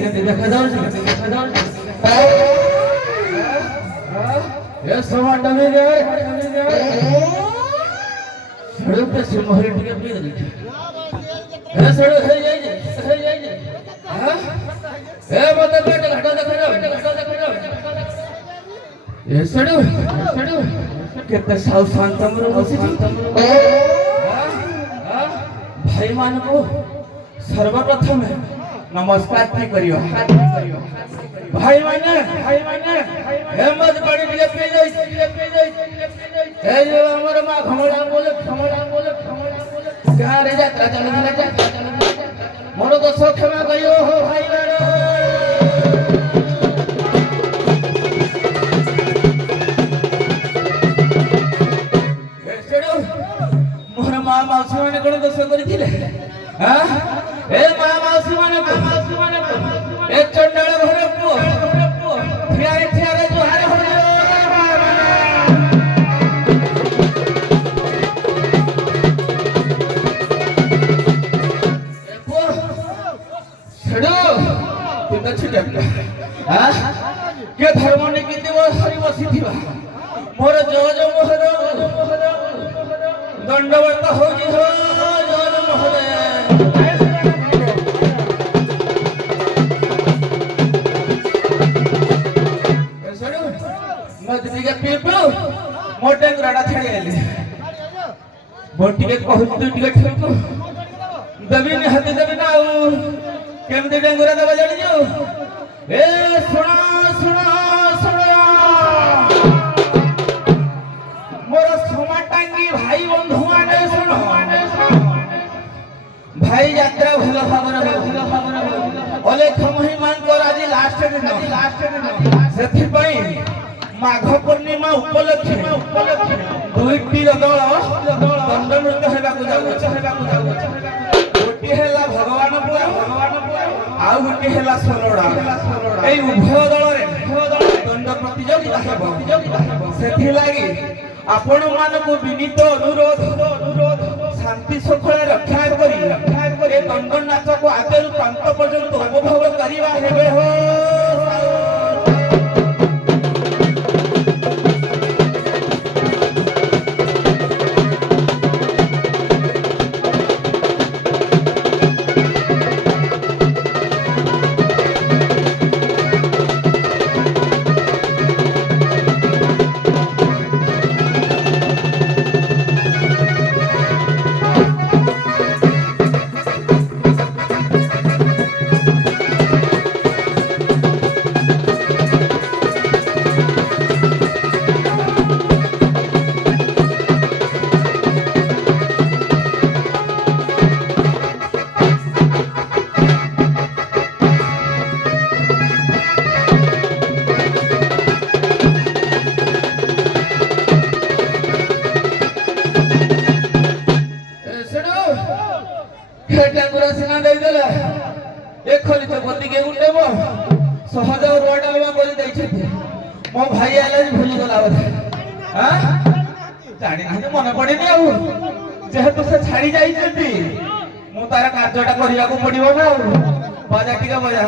देखा जाओ ये समाट में गए सड़क पे सिमहरी टिके पी दे है सड़क है ये हां ए मत बेटा घटा देखा जाओ ये सड़क केते साउ शांतम भाई मान को सर्वप्रथम नमस्कार की करियो भाई माने हेमत बड़ी टिके पी जाई ए जो हमर मां घमड़ा बोले क्या रे यात्रा चल मोर तो क्षमा करियो हो भाई माने मोर मां माउसी माने कोन दोष करिथिले हां ए मां माउसी माने ए चंडाळ घरे पुओ ठियारे जोहारे हो ए पुओ छडो तुम छिटे हां के धर्म ने किते वो हरि बसिथिबा मोर जज मोहर दंडवत हो जी हो जज महोदय मदनिके पीपलो मोटे ग्राडा छाड़ी आले बोटिके कहू तू टिके ठेकू दबी ने हाथी दबी ना केमते डेंगुरा दबा जानी जो ए सुना मोर समाटांगी भाई बंधु माने सुनो भाई यात्रा भलो भाबर अलेख महिमान को आज लास्ट दिन सेथि पई माघ पूर्णिमा उपलक्षे दुईटी दल दंड नृत्य हेबाकु जाउछ गोटी हेला भगवानपुर आ गोटी हेला सरोडा एई उभय दल रे दंड प्रतियोगिता हेबो सेथि लागि आपण मानको विनीत अनुरोध शांति शृंखला रक्षा करी ए दंड नाच को आदेरु प्रांत पर्यंत उपभोग करिवा हेबे हो सहज रोड आलवा कर मो भाई आला भूली गला बोधे जानी ना मन पड़े जेहेतु से छाड़ी जाइछंती मु तार कार्यटा करिया को पड़िबो ना बजा टिका बजा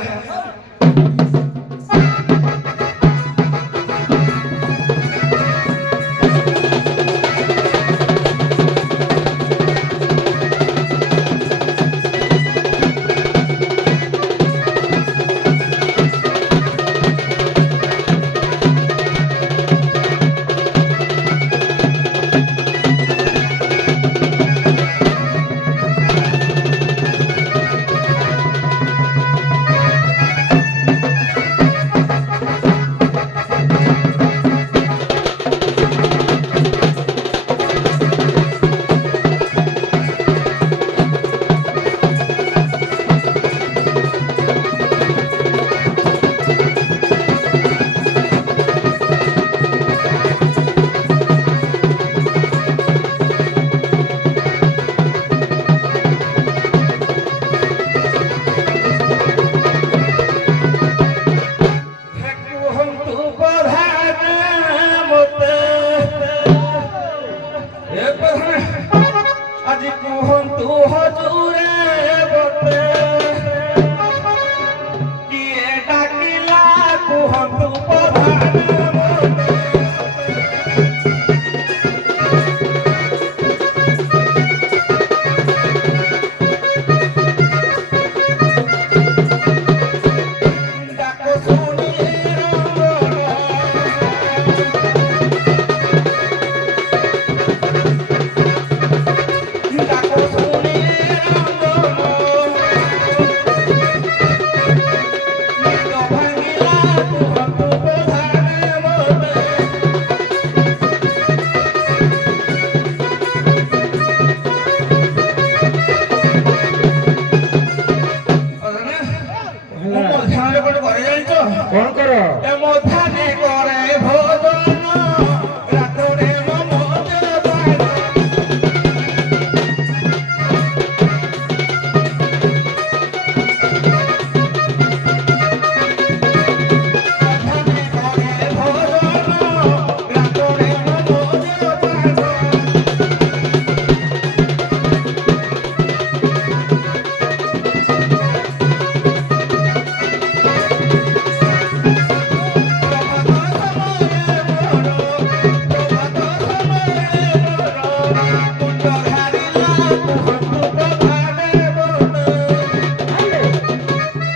କୁହନ୍ତୁ ପ୍ରଧାନ ମୋତେ। ମୁଁ ମଧ୍ୟାହ୍ନରେ ଗୋଟେ ଘରେ ଜାଣିଛ କଣ କର? ଏ ମଧ୍ୟାହ୍ନେ କରେ ଭୋଜନ ରାତ୍ରରେ ମୋ ମଦ୍ୟପାନ। ମଧ୍ୟାହ୍ନେ କରେ ଭୋଜନ ରାତ୍ରରେ ମୋ ମଦ୍ୟପାନ।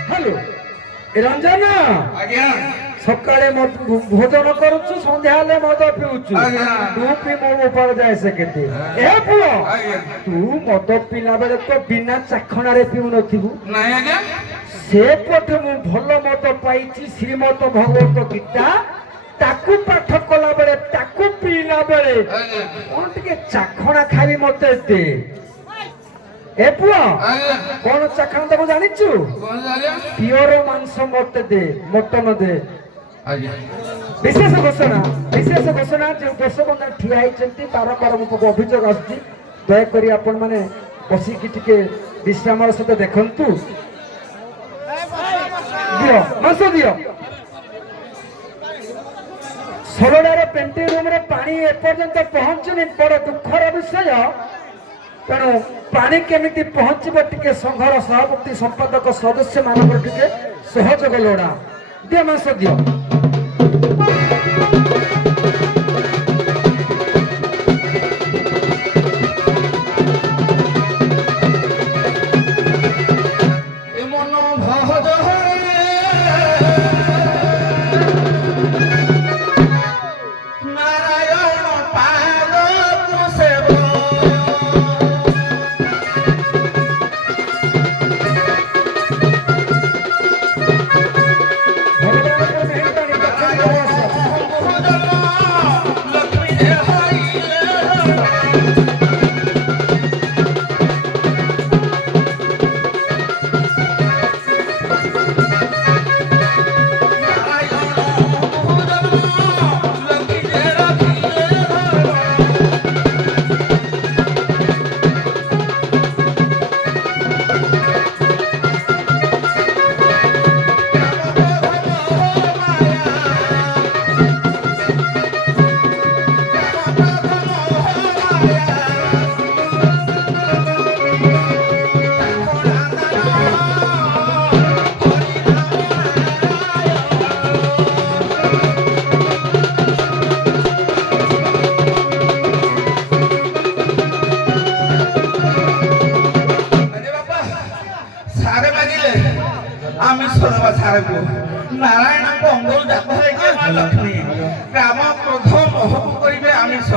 ହ୍ୟାଲୋ ଏ ରଞ୍ଜନ, ଆଜ୍ଞା ସକାଳେ ଭୋଜନ କରୁଛୁ, ସନ୍ଧ୍ୟା ହେଲେ ମଦ ପିଉଛୁ। ଆଜ୍ଞା। ତୁ ପି ମୋ ଉପରେ ଯାଏ ସେ କେତେ? ଏ ପୁଅ, ଆଜ୍ଞା ତୁ ମଦ ପିଲା ବେଳେ ତ ବିନା ଚାଖଣାରେ ପିଉନଥିବୁ। ନାଇଁ ଆଜ୍ଞା ସେ ପଟେ ମୁଁ ଭଲ ମଦ ପାଇଛି, ଶ୍ରୀମଦ ଭଗବତ ଗୀତା। ତାକୁ ପାଠ କଲା ବେଳେ, ତାକୁ ପିଇଲା ବେଳେ ଆଜ୍ଞା କଣ ଟିକେ ଚାଖଣା ଖାଇବି ମତେ ଦେ। ଏ ପୁଅ, ଆଜ୍ଞା କଣ ଚାଖଣା ଦେବୁ ଜାଣିଛୁ? କଣ ଆଜ୍ଞା ପିଓର ମାଂସ ମତେ ଦେ, ମଟନ ଦେ। ଆଜ୍ଞା ବିଶେଷ ଘୋଷଣା ଯେଉଁ ଦେଶବନ୍ଧୁ ଠିଆ ହେଇଛନ୍ତି, ବାରମ୍ବାର ମୋ ପାଖକୁ ଅଭିଯୋଗ ଆସୁଛି। ଦୟାକରି ଆପଣ ମାନେ ବସିକି ଟିକେ ବିଶ୍ରାମର ସହିତ ଦେଖନ୍ତୁ। ଦିଅ ମାଂସ ଦିଅ। ସୋଲଡାରେ ପେଣ୍ଟିଂ ରୁମରେ ପାଣି ଏପର୍ଯ୍ୟନ୍ତ ପହଞ୍ଚୁନି, ବଡ ଦୁଃଖର ବିଷୟ। ତେଣୁ ପାଣି କେମିତି ପହଞ୍ଚିବ, ଟିକେ ସଂଘର ସଭାପତି ସମ୍ପାଦକ ସଦସ୍ୟ ମାନଙ୍କର ଟିକେ ସହଯୋଗ ଲୋଡ଼ା। ଦିଅ ମାଂସ ଦିଅ। ଏ ମନ ଭଜ ନାରାୟଣ ପାଦକୁ ସେବ। ଭଗବାନଙ୍କର ମେହେରବାନୀ, ଦକ୍ଷିଣ ଆସ। ଲକ୍ଷ୍ମୀ ସାରେ ମାଗିଲେ ଆମିଷ ଦେବା ସାରକୁ। ନାରାୟଣଙ୍କ ଅଙ୍ଗରୁ ଜାତ ହେଇକି ମା ଲକ୍ଷ୍ମୀ କାମ କ୍ରୋଧ ମୋହକୁ କରିବେ ଆମିଷ।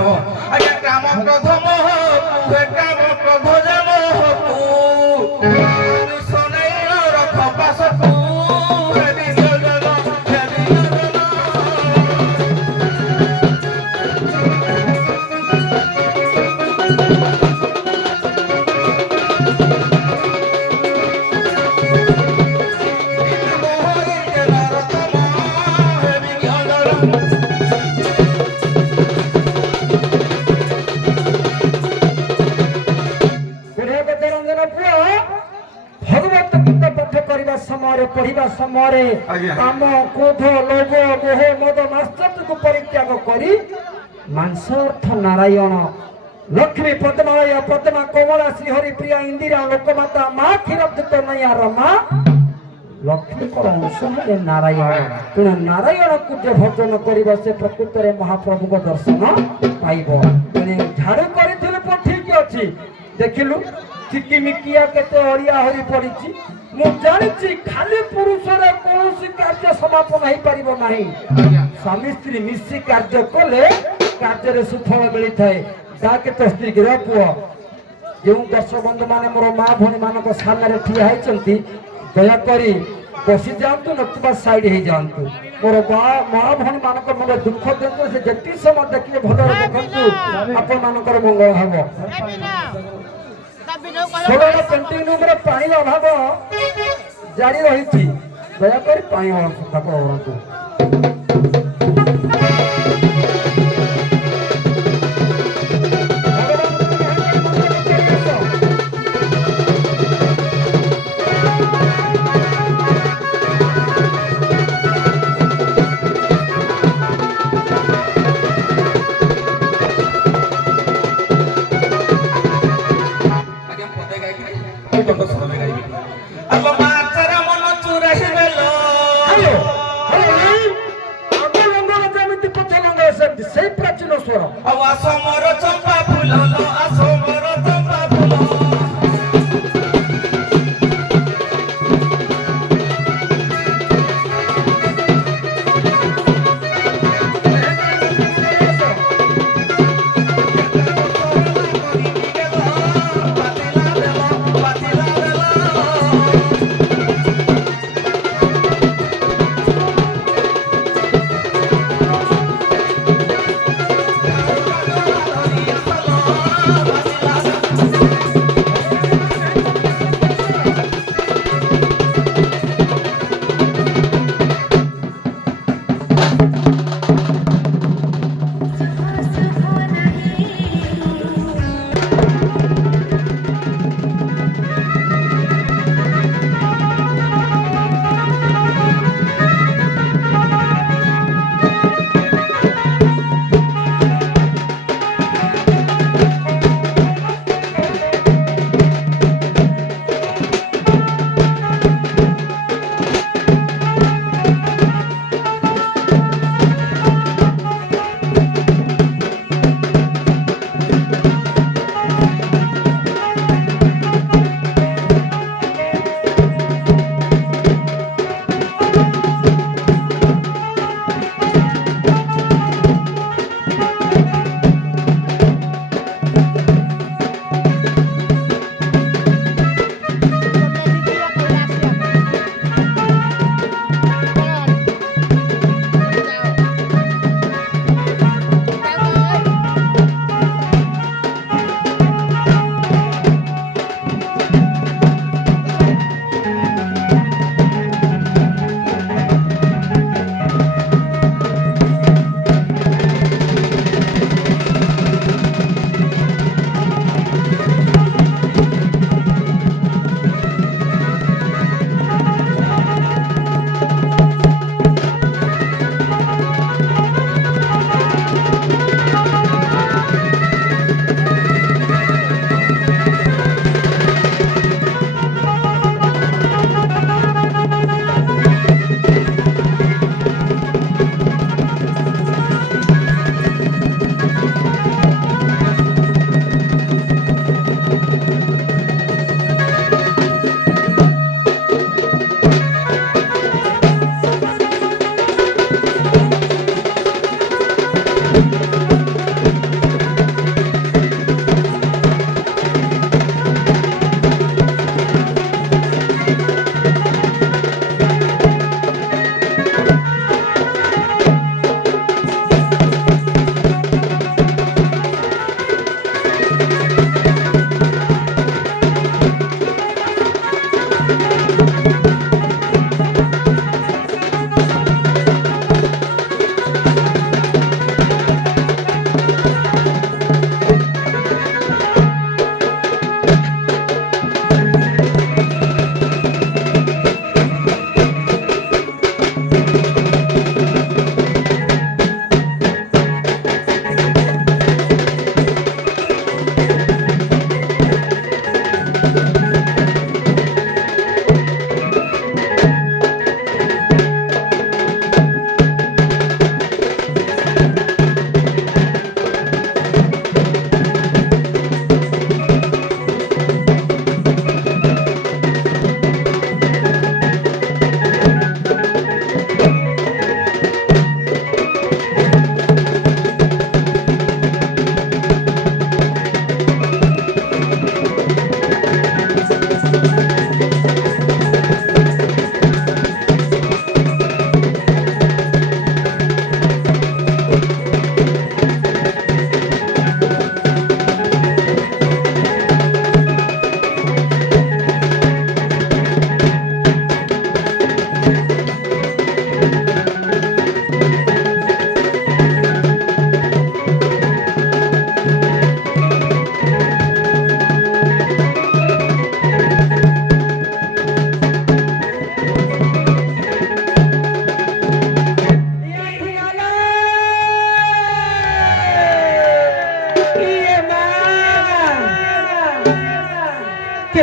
ଆଜ୍ଞା କାମ କ୍ରୋଧ ମୋହ କୁହେ, କାମ କ୍ରୋଧ ଯେ ମୋହକୁ ଆମିଷ ନେଇ ରଖ ପାଶକୁ। ହେ ନିରଞ୍ଜନ, ହେ ନିରଞ୍ଜନ। ସମୟରେ ପଢିବା ସମୟରେ ଆଜ୍ଞା। କାମ କ୍ରୋଧ ଲୋଭ ମୋହ ମଦ ମାତ୍ସର୍ଯ୍ୟକୁ ପରିତ୍ୟାଗ କରି ମାଂସ ଅର୍ଥ ନାରାୟଣ ଲକ୍ଷ୍ମୀ ପଦ୍ମାଳୟ ପଦ୍ମା କମଳା ଶ୍ରୀହରି ପ୍ରିୟା ଇନ୍ଦିରା ଲୋକମାତା ମା କ୍ଷୀରଦୂତ ନୟା ରମା ଲକ୍ଷ୍ମୀଙ୍କର ଅଂଶ ହେଲେ ନାରାୟଣ। ତେଣୁ ନାରାୟଣକୁ ଯେ ଭଜନ କରିବ ସେ ପ୍ରକୃତରେ ମହାପ୍ରଭୁଙ୍କ ଦର୍ଶନ ପାଇବ। ତେଣୁ ଝାଡୁ କରିଥିଲୁ ପୁଅ ଠିକ ଅଛି, ଦେଖିଲୁ ଚିକିମିକିଆ କେତେ ଅଳିଆ ହୋଇ ପଡିଛି। ମୁଁ ଜାଣିଛି ଖାଲି ପୁରୁଷର କୌଣସି କାର୍ଯ୍ୟ ସମାପନ ହେଇପାରିବ ନାହିଁ। ସ୍ୱାମୀ ସ୍ତ୍ରୀ ମିଶି କାର୍ଯ୍ୟ କଲେ କାର୍ଯ୍ୟରେ ସୁଫଳ ମିଳିଥାଏ। ଯାହାକେ ତ ସ୍ତ୍ରୀ ର ପୁଅ ଯେଉଁ ଦର୍ଶକ ବନ୍ଧୁ ମାନେ ମୋର ମା ଭଉଣୀ ମାନଙ୍କ ସାମ୍ନାରେ ଠିଆ ହେଇଛନ୍ତି, ଦୟାକରି ବସି ଯାଆନ୍ତୁ, ନତୁବା ସାଇଡ ହେଇଯାଆନ୍ତୁ। ମୋର ମା ଭଉଣୀ ମାନଙ୍କର ମନରେ ଦୁଃଖ ଦିଅନ୍ତୁ ସେ ଯେତିକି ସମୟ ଦେଖିବେ ଭଲରେ ଦେଖନ୍ତୁ ଆପଣମାନଙ୍କର ମଙ୍ଗଳ ହବ। ଷୋଳର ପେଣ୍ଟିଂ ରୁମରେ ପାଣିର ଅଭାବ ଜାରି ରହିଛି, ଦୟାକରି ପାଣି ସଫା କରନ୍ତୁ। সেই প্রাচীন স্বর আসমর চম্পা ফুল আসমর চম্পা ফুল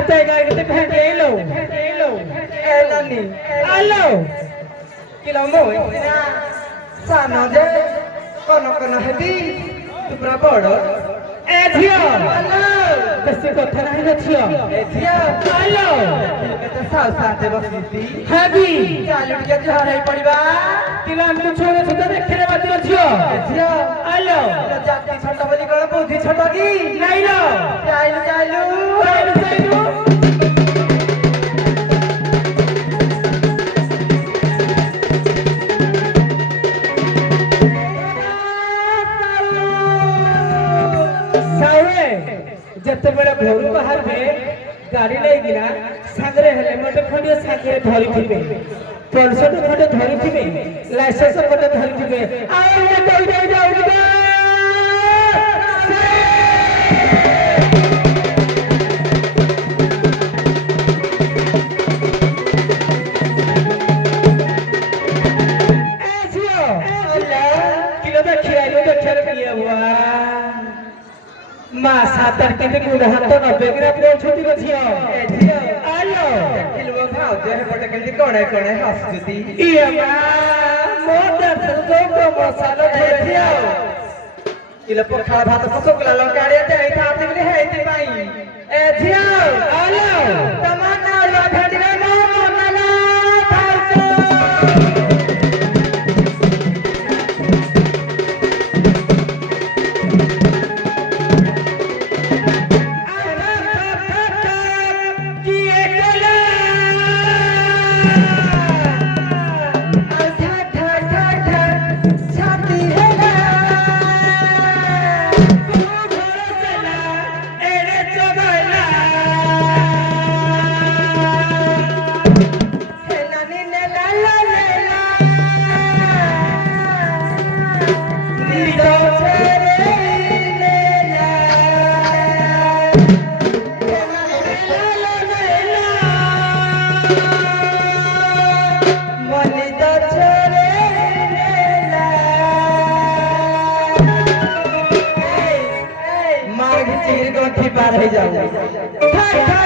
ते गाय के भेटे लो एलानी आलो किलो मोय सानो जे कोन हेदी तुमरा बड़ ए झियो आलो बेसी कथा नाही न छियो ए झियो आलो केते साउ साथे बसिती हेदी चालू के झरै पड़िबा किला हम छोरे छोरे देखे बातिर छियो ए झियो आलो जाति छोटा बोली कोन बुद्धि छोटा की नाही लो चालू जते बड़े घोरू बाहर में गाड़ी नहीं गिना सागरे हेलमेट खंडे सागरे धरी थिबे परसट खंडे धरी थिबे लाइसेंस खंडे धरी थिबे आए ये दौड़ जाओ किलो देखिए किया हुआ मां सातर के गुड़ हाथ न बेगरा पे छोटी बचियो ए जियो आलो किलो खाओ जे पटे के कोणे हंसती ई मोटर जो को मसाला धरे दियो किलो पखाल भात पसोकला लंकाड़े ते आई था तिले है ती पाई ए जियो आलो तमन्ना ला भेटरे नो मनला पार हो जाओ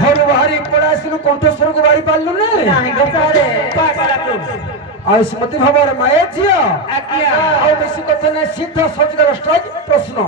ଘରୁ ବାହାରି ପଳେଇ ଆସିଲୁ କଣ୍ଠସ୍ୱରକୁ ବାହାରି ପାରିଲୁ ଆଉ ସ୍ମୃତି ଭାବରେ ମାଏ ଝିଅ ଆଉ ବେଶୀ କଥା ନାହିଁ ସିଧା ସଜିକାର ଷ୍ଟ୍ରାଇକ୍ ପ୍ରଶ୍ନ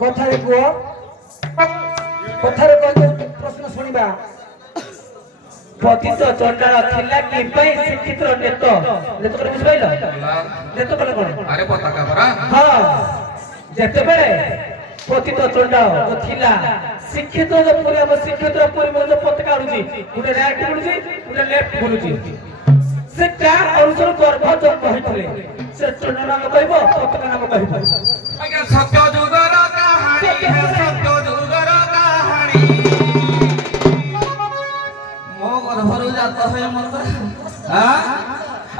কথারে କୁହ କଥାରେ କହିଲେ ପ୍ରଶ୍ନ ଶୁଣିବା ପତିତ ଚଣ୍ଡାଳ ଥିଲା କି ପାଇଁ ଶିକ୍ଷିତ ନେତ ନେତ କଲେ ବୁଝିପାରିଲ ନେତ କଲେ କଣ ଆରେ ପତାକା ପରା ହଁ ଯେତେବେଳେ ପତିତ ଚଣ୍ଡାଳ ଥିଲା ଶିକ୍ଷିତ ପୁରୀ ଆମ ଶିକ୍ଷିତ ପୁରୀ ମଧ୍ୟ ପତାକା ଉଡୁଛି ଗୋଟେ ରାଇଟ ବୁଲୁଛି ଗୋଟେ ଲେଫ୍ଟ ବୁଲୁଛି ସେଟା ଅନୁସରଣ ଗର୍ଭ ଜନ୍ମ ହୋଇଥିଲେ ସେ ଚଣ୍ଡାଳ ନାମ କହିବ ପତାକା ନାମ କହିବ ଆଜ୍ଞା ସତ୍ୟ ଯୁଗର କାହାଣୀ ସତ୍ୟ ଯୁଗର କାହାଣୀ ମୋ ଗର୍ଭରୁ ଜାତ ହେ ମତ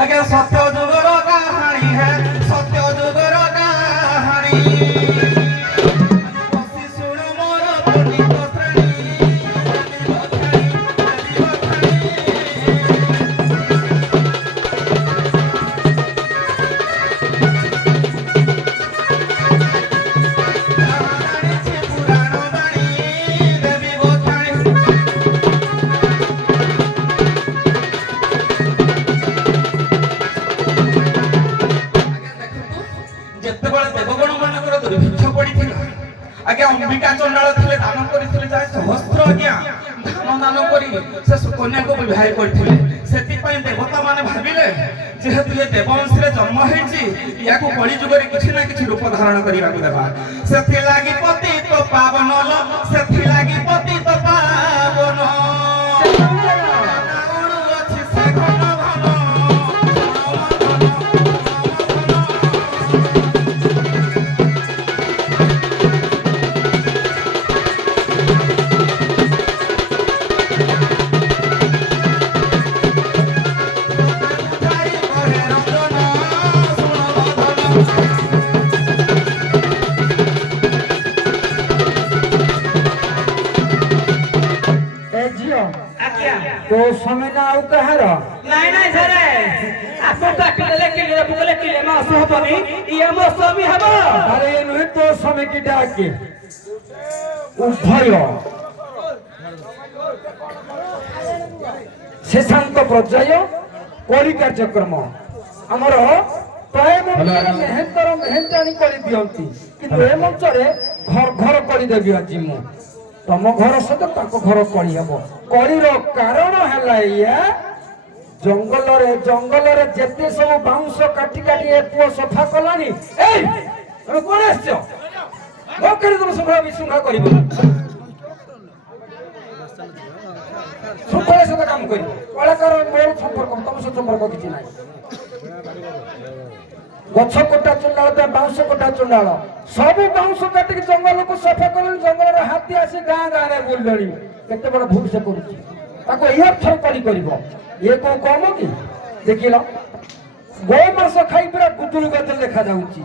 ଆଜ୍ଞା ସତ୍ୟ ଯୁଗର କାହାଣୀ ହେ ସତ୍ୟ ଯୁଗର କାହାଣୀ ବସି ଶୁଣ ମୋର ପଣ୍ଡିତ ଶ୍ରେଣୀ अंबिका चंडाल थे दान करते सहस्र आज्ञा धान दान कर कन्या को विवाह करते देवता माने भाविले जेहेतु ये देववंश जन्म होती कली जुगे किसी ना कि रूप धारण करने को देवा से पतित पावन से पतित पावन तो समय ना आउ कहार नहीं नहीं सर आपको काटिले लेकिले बुले किले मा सहबनी ये मो स्वामी हबो अरे ये नुहे तो समय की डाके उभय शेषांत पर्याय कली कार्यक्रम आमर प्राय मेहनताणी कर दियंती किंतु ए मंच रे घर घर कर देबी आज मु तम घर सहित ताको घर कली हबो कलीर कारण हैला या जंगल रे जेते सब बाउंस काटी काटी ए पुओ सफा कलानी ए तमे कोन आछो ओ करे तुम सफा विसुंगा करिबो सुखले सदा काम करी कलाकार मोर संपर्क तुम से संपर्क किछि नाही गछ कोटा चंडाल पे बाउंस कोटा चंडाल सब बाउंस काटी जंगल को सफा कर जंगल रे हाथी आसी गां गां रे बोलडणी केते बड़ भूल से करूची ତାକୁ ଏଇ ଅର୍ଥରେ କଳି କରିବ। ଇଏ କୋଉ କମ କି ଦେଖିଲ ଗୋ ମାଂସ ଖାଇ ପୁରା ଗୁଦୁଳୁ ଗଦୁଳୁ ଦେଖାଯାଉଛି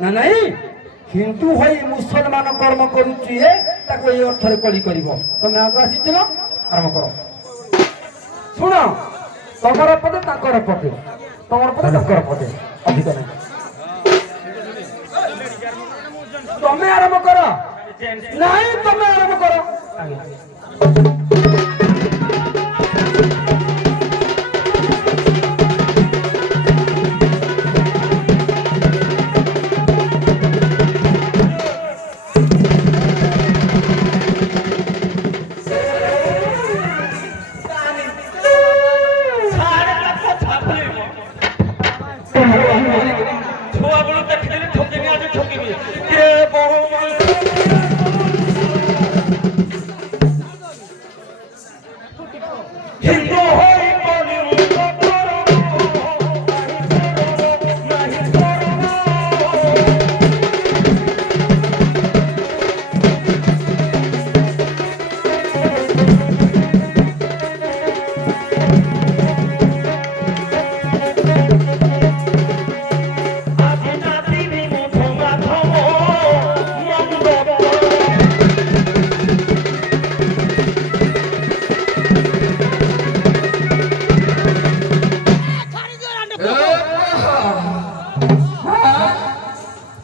ନା ନାଇଁ। ହିନ୍ଦୁ ହୋଇ ମୁସଲମାନ କର୍ମ କରୁଛି ଏ ତାକୁ ଏଇ ଅର୍ଥରେ କଳି କରିବ। ତମେ ଆଗ ଆସିଥିଲ ଆରମ୍ଭ କର। ଶୁଣ ତମର ପଦେ ତାଙ୍କର ପଦେ, ତମର ପଦେ ତାଙ୍କର ପଦେ, ଅଧିକ ନାହିଁ। ତମେ ଆରମ୍ଭ କର। ନାଇଁ ତମେ ଆରମ୍ଭ କର।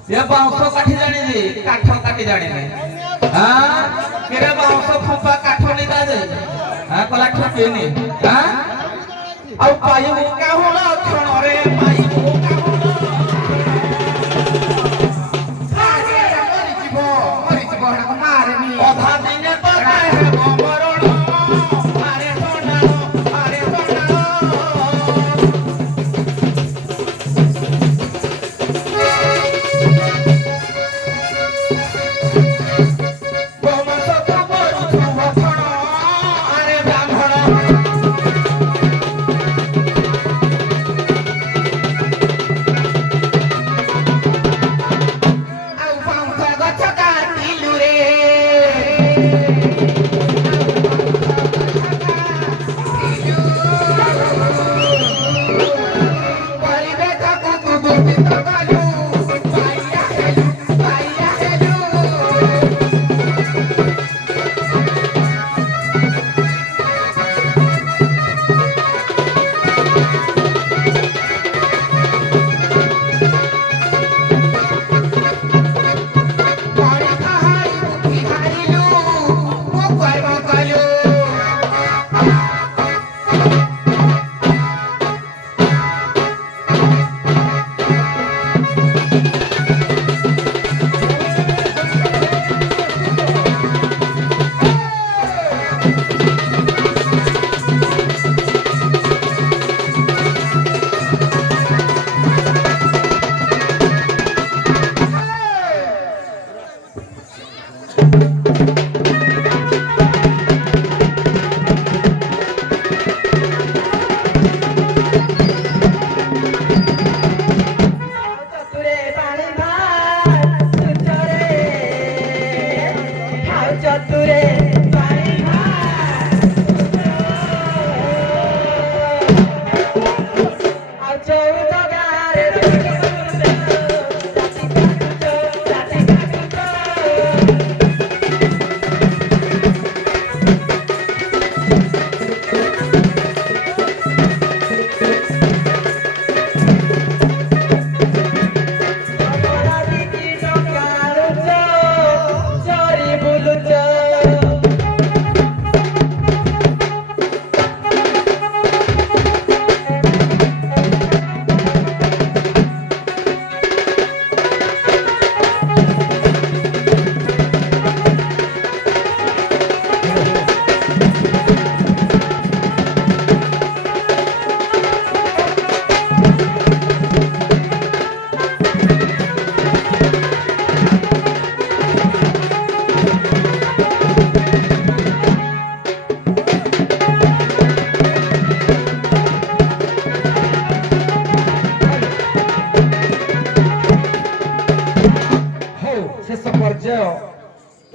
ये बाउंस काठी जानी जी काठ काटी जानी नहीं हां केरे बाउंस फंपा काठ नहीं दाजे हां कला ठपे नहीं हां ଆଉ ପାଇବୁ କାହୁଳ କ୍ଷଣରେ ପାଇବୁ ଅଧା ଦିନେ ତ ହେବ ମରଣ ଆରେ ସଣ୍ଡାଳ ଆରେ ସଣ୍ଡାଳ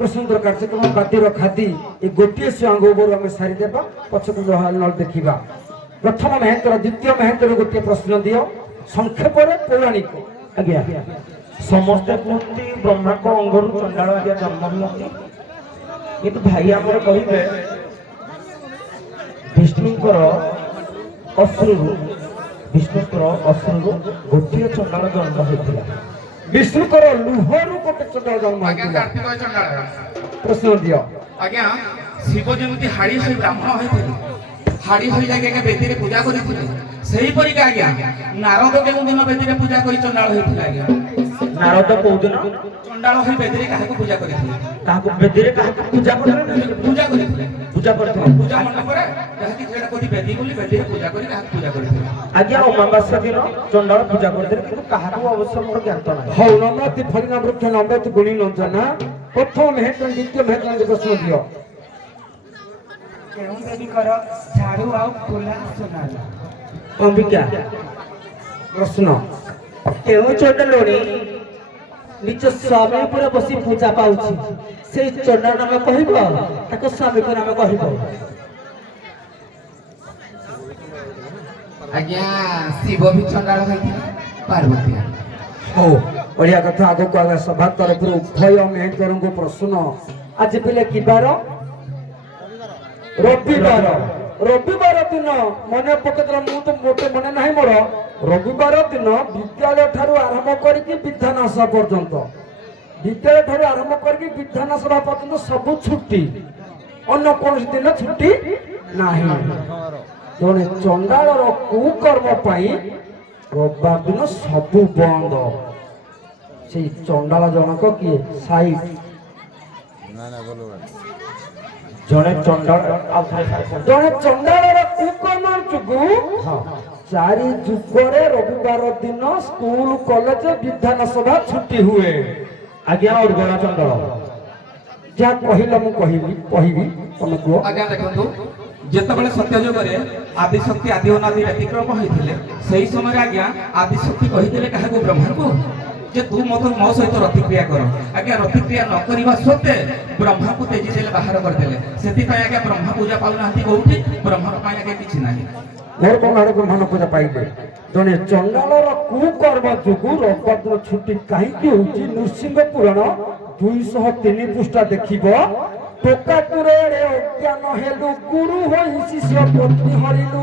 ପ୍ରଶ୍ନୋତ୍ତର କାର୍ଯ୍ୟକ୍ରମ ବାଦ୍ୟର ଖାଦି ଏ ଗୋଟିଏ ସ୍ୱାଙ୍ଗ ଉପରୁ ଆମେ ସାରିଦେବା ପଛକୁ ନ ଦେଖିବା। ପ୍ରଥମ ମେହେନ୍ତର ଦ୍ୱିତୀୟ ମେହେନ୍ତର ଗୋଟିଏ ପ୍ରଶ୍ନ ଦିଅ ସଂକ୍ଷେପରେ ପୌରାଣିକ। ଆଜ୍ଞା ସମସ୍ତେ କୁହନ୍ତି ବ୍ରହ୍ମାଙ୍କ ଅଙ୍ଗରୁ ଚଣ୍ଡାଳ ଆଜ୍ଞା ଜନ୍ମ ହୁଅନ୍ତି, କିନ୍ତୁ ଭାଇ ଆମର କହିବେ ବିଷ୍ଣୁଙ୍କର ଅଶ୍ରୁରୁ ଗୋଟିଏ ଚଣ୍ଡାଳ ଜନ୍ମ ହୋଇଥିଲା। ବିଷ୍ଣୁଙ୍କର ଲୁହରୁ ଗୋଟେ ଚଣ୍ଡାଳ ଜନ୍ମ ହୋଇଥିଲା। ପ୍ରଶ୍ନ ଦିଅ। ଆଜ୍ଞା ଶିବ ଯେମିତି ହାଡ଼ି ହୋଇ ବ୍ରାହ୍ମଣ ହୋଇଥିଲେ, ହାଡ଼ି ହୋଇ ଯାଇକି ଆଜ୍ଞା ବେଦୀରେ ପୂଜା କରିଥିଲେ, ସେହିପରିକା ଆଜ୍ଞା ନାରଦ କେଉଁ ଦିନ ବେଦୀରେ ପୂଜା କରି ଚଣ୍ଡାଳ ହୋଇଥିଲେ? ଆଜ୍ଞା ନାରଦ କୋଉଦିନ ଚଣ୍ଡାଳ ହୋଇ ବେଦୀରେ କାହାକୁ ପୂଜା କରିଥିଲେ? କାହାକୁ ବେଦୀରେ କାହାକୁ ପୂଜା କରିଥିଲେ? ପୂଜା କରିଥିଲେ। ପୂଜା କରିଥିଲେ। ପୂଜା ମଣ୍ଡପରେ ଯାହାକି ସେଇଟା କୋଉଠି ବେଦୀ ବୋଲି ବେଦୀରେ ପୂଜା କରି କାହାକୁ ପୂଜା କରିଥିଲେ? ଆଜ୍ଞା ଅମାବାସ୍ୟା ଦିନ ଚଣ୍ଡାଳ ପୂଜା କରିଥିଲେ, କିନ୍ତୁ କାହାକୁ ଅବଶ୍ୟ ମୋର ଜ୍ଞାତ ନାହିଁ। ହଉ ନମ୍ରତି ଫଳିନା ବୃକ୍ଷ ନମ୍ରତି ଗୁଣି ନଞ୍ଜନା। ପ୍ରଥମ ମେହେନ୍ତ ଦ୍ୱିତୀୟ ମେହେନ୍ତ ପ୍ରଶ୍ନ ଦିଅ। କେଉଁ ଦେବୀଙ୍କର ଝାଡୁ ଆଉ ଫୁଲା ସୁନାର? ଅମ୍ବିକା। ପ୍ରଶ୍ନ କେଉଁ ଚଣ୍ଡାଳୁଣୀ ନିଜ ସ୍ୱାମୀ ଉପରେ ବସି ପୂଜା ପାଉଛି, ସେଇ ଚଣ୍ଡାଳ ନାମ କହିବ, ତାଙ୍କ ସ୍ୱାମୀଙ୍କ ନାମ କହିବ? ଆଜ୍ଞା ଶିବ ବି ଚଣ୍ଡାଳ ହୋଇଥିଲେ, ପାର୍ବତୀ। ହଉ ବଢିଆ କଥା। ଆଗକୁ ଆଗ ସଭା ତରଫରୁ ଉଭୟ ମେହେନ୍ତରଙ୍କୁ ପ୍ରଶ୍ନ। ଆଜି ପିଲେ କି ବାର? ରବିବାର। ରବିବାର ଦିନ ମନେ ପକେଇଦେଲା, ମୁଁ ତ ମୋଟେ ମନେ ନାହିଁ ମୋର। ରବିବାର ଦିନ ବିଦ୍ୟାଳୟ ଠାରୁ ଆରମ୍ଭ କରିକି ବିଧାନ ସଭା ପର୍ଯ୍ୟନ୍ତ, ବିଦ୍ୟାଳୟ ଠାରୁ ଆରମ୍ଭ କରିକି ବିଧାନ ସଭା ପର୍ଯ୍ୟନ୍ତ ସବୁ ଛୁଟି, ଅନ୍ୟ କୌଣସି ଦିନ ଛୁଟି ନାହିଁ। ଜଣେ ଚଣ୍ଡାଳର କୁକର୍ମ ପାଇଁ ରବିବାର ଦିନ ସବୁ ବନ୍ଦ। ସେଇ ଚଣ୍ଡାଳ ଜଣକ କିଏ? ସାଇଟ୍। ଜଣେ ଚଣ୍ଡାଳ ଜଣେ ଚଣ୍ଡାଳର କୁକର୍ମ ଯୋଗୁ 4 ଯୁଗରେ ରବିବାର ଦିନ ସ୍କୁଲ କଲେଜ ବିଧାନ ସଭା ଛୁଟି ହୁଏ। ଆଜ୍ଞା ଉର୍ବର ଚଣ୍ଡାଳ। ଯାହା କହିଲ ମୁଁ କହିବି ତମେ କୁହ। ଆଜ୍ଞା ଦେଖନ୍ତୁ, ଯେତେବେଳେ ସତ୍ୟଯୁଗରେ ଆଦିଶକ୍ତି ଆଦି ଅନାଦି ବ୍ୟତିକ୍ରମ ହୋଇଥିଲେ, ସେହି ସମୟରେ ଆଜ୍ଞା ଆଦିଶକ୍ତି କହିଥିଲେ କାହାକୁ? ବ୍ରହ୍ମାଙ୍କୁ, ଯେ ତୁ ମୋ ସହିତ ରତିକ୍ରିୟା କର। ଆଜ୍ଞା ରତିକ୍ରିୟା ନ କରିବା ସତ୍ତ୍ୱେ ବ୍ରହ୍ମାଙ୍କୁ ତେଜି ଦେଲେ, ବାହାର କରିଦେଲେ। ସେଥିପାଇଁ ଆଜ୍ଞା ବ୍ରହ୍ମା ପୂଜା ପାଉନାହାନ୍ତି କୋଉଠି? ବ୍ରହ୍ମାଙ୍କ ପାଇଁ ଆଜ୍ଞା କିଛି ନାହିଁ। ମୋର କଣ ଆଡେ ବ୍ରହ୍ମାଣ୍ଡ ପୂଜା ପାଇଲେ? ଜଣେ ଚଣ୍ଡାଳର କୁକର୍ମ ଯୋଗୁ ରବିବାର ଦିନ ଛୁଟି କାହିଁକି ହଉଛି? ନୃସିଂହ ପୁରାଣ 203 ପୃଷ୍ଠା ଦେଖିବ। ଟୋକାଟୁରେ ଅଜ୍ଞାନ ହେଲୁ, ଗୁରୁ ହୋଇ ଶିଷ୍ୟ ପତ୍ନୀ ହରିଲୁ,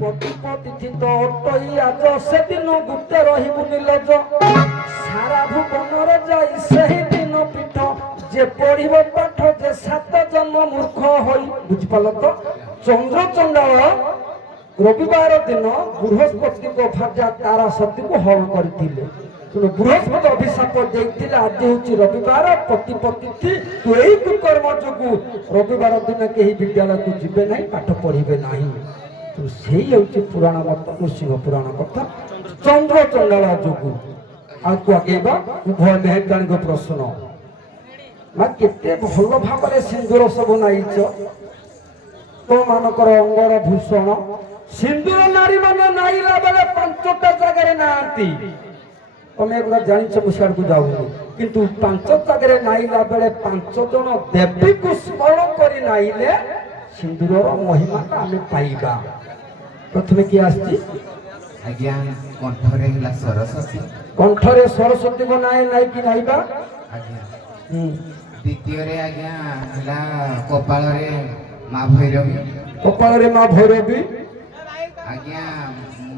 ପତିପତି ତ ଅଟଇ ଆଜ, ସେଦିନ ଗୁଟେ ରହିବୁ ନିର୍ଲଜ, ସାରା ଭୁବନରେ ଯାଇ ସେହି ଦିନ ପୀଠ, ଯେ ପଢିବ ପାଠ ଯେ 7 ଜନ୍ମ ମୂର୍ଖ ହୋଇ। ବୁଝିପାରିଲ ତ? ଚନ୍ଦ୍ର ଚଣ୍ଡାଳ ରବିବାର ଦିନ ବୃହସ୍ପତିଙ୍କ ଭାର୍ଯ୍ୟା ତାରା ସତୀକୁ ହରଣ କରିଥିଲେ। ତେଣୁ ବୃହସ୍ପତି ଅଭିଶାପ ଦେଇଥିଲେ ଆଜି ହେଉଛି ରବିବାର, ପତିପତି। ତୁ ଏଇ କୁକର୍ମ ଯୋଗୁ ରବିବାର ଦିନ କେହି ବିଦ୍ୟାଳୟକୁ ଯିବେ ନାହିଁ, ପାଠ ପଢିବେ ନାହିଁ। ତେଣୁ ସେଇ ହେଉଛି ପୁରାଣ ମତ, ନୃସିଂହ ପୁରାଣ କଥା। ଚନ୍ଦ୍ର ଚଣ୍ଡାଳ ଯୋଗୁ। ଆଗକୁ ଆଗେଇବା ଉଭୟ ମେହେନ୍ଦାଣୀଙ୍କ ପ୍ରଶ୍ନ। ମା କେତେ ଭଲ ଭାବରେ ସିନ୍ଦୁର ସବୁ ନାଇଛ, ତୋମାନଙ୍କର ଅଙ୍ଗର ଭୂଷଣ। ସିନ୍ଦୁର ନାରୀ ମାନେ ନାଇଲା ବେଳେ 5ଟା ଜାଗାରେ ନାହାନ୍ତି। ତମେ ଏଗୁଡ଼ା ଜାଣିଛ, ମୁଁ ସିଆଡ଼କୁ ଯାଉନି, କିନ୍ତୁ 5 ଜାଗାରେ ନାଇଲା ବେଳେ 5 ଜଣ ଦେବୀକୁ ସ୍ମରଣ କରି ନାଇଲେ ସିନ୍ଦୁରର ମହିମାଟା ଆମେ ପାଇବା। ପ୍ରଥମେ କିଏ ଆସିଛି? ଆଜ୍ଞା କଣ୍ଠରେ ହେଲା ସରସ୍ୱତୀ। କଣ୍ଠରେ ସରସ୍ୱତୀଙ୍କ ନାଇଁ ନାଇକି ନାଇବା। ଆଜ୍ଞା ଦ୍ୱିତୀୟରେ ଆଜ୍ଞା ହେଲା କପାଳରେ ମା ଭୈରବୀ। କପାଳରେ ମା ଭୈରବୀ। ଆଜ୍ଞା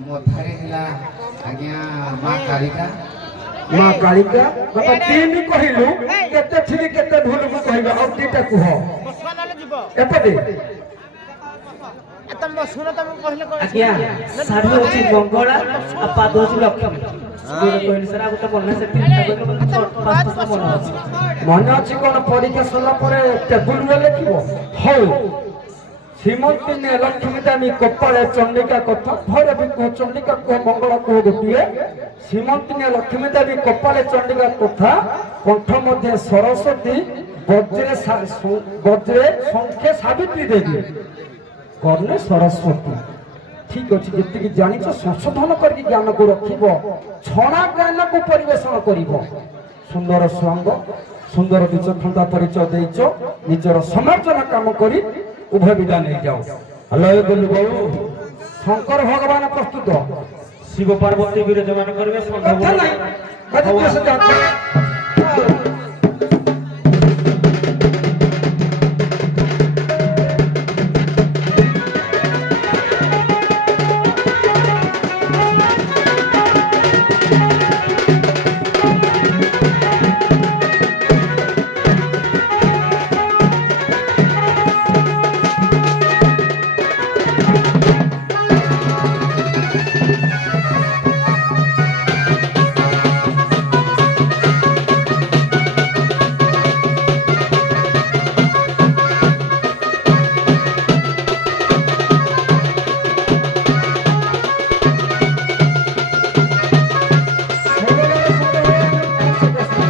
ମଥାରେ ହେଲା ଆଜ୍ଞା ମା କାଳିକା। ମା କାଳିକା। ବାପା 3 କହିଲୁ, କେତେ ଠିକ କେତେ ଭୁଲ କହିବା? ଆଉ 2ଟା କୁହ। ଏପଟେ ଆଜ୍ଞା ଶାଢୀ ହଉଛି ମଙ୍ଗଳା, ଆଉ ପାଦ ହଉଛି ଲକ୍ଷ୍ମୀ। କହିଲି ସାର୍ ଆଉ ଗୋଟେ ମନେ ମନେ ଅଛି କଣ? ପରୀକ୍ଷା ସରିଲା ପରେ ଟେବୁଲରେ ଲେଖିବ। ହଉ ଶ୍ରୀମନ୍ତିନେ ଲକ୍ଷ୍ମୀ ଦାମୀ କପାଳେ ଚଣ୍ଡିକା କଥା। ଭୈରବୀ କୁହ, ଚଣ୍ଡିକା କୁହ, ମଙ୍ଗଳା କୁହ ଗୋଟିଏ। ଶ୍ରୀମନ୍ତିନେ ଲକ୍ଷ୍ମୀ ଦାମୀ କପାଳେ ଚଣ୍ଡିକା କଥା, କଣ୍ଠ ମଧ୍ୟ ସରସ୍ୱତୀ, ବଜ୍ରେ ସଂଖ୍ୟା ସାବିତ୍ରୀ ଦେବୀ, କର୍ଣ୍ଣେ ସରସ୍ୱତୀ। ଠିକ ଅଛି, ଯେତିକି ଜାଣିଛ ସଂଶୋଧନ କରିକି ଜ୍ଞାନକୁ ରଖିବ, ଛଣା ଜ୍ଞାନକୁ ପରିବେଷଣ କରିବ। ସୁନ୍ଦର ସଙ୍ଗ ସୁନ୍ଦର ବିଚକ୍ଷଣତା ପରିଚୟ ଦେଇଛ ନିଜର ସମାର୍ଜନା କାମ କରି ଉଭୟ ବିଦା ନେଇଯାଉ। ହ୍ୟାଲୋ ଗୁଲୁ ବାବୁ, ଶଙ୍କର ଭଗବାନ ପ୍ରସ୍ତୁତ ଶିବ ପାର୍ବତୀ ବିରାଜମାନ କରିବେ। କଥା ନାହିଁ।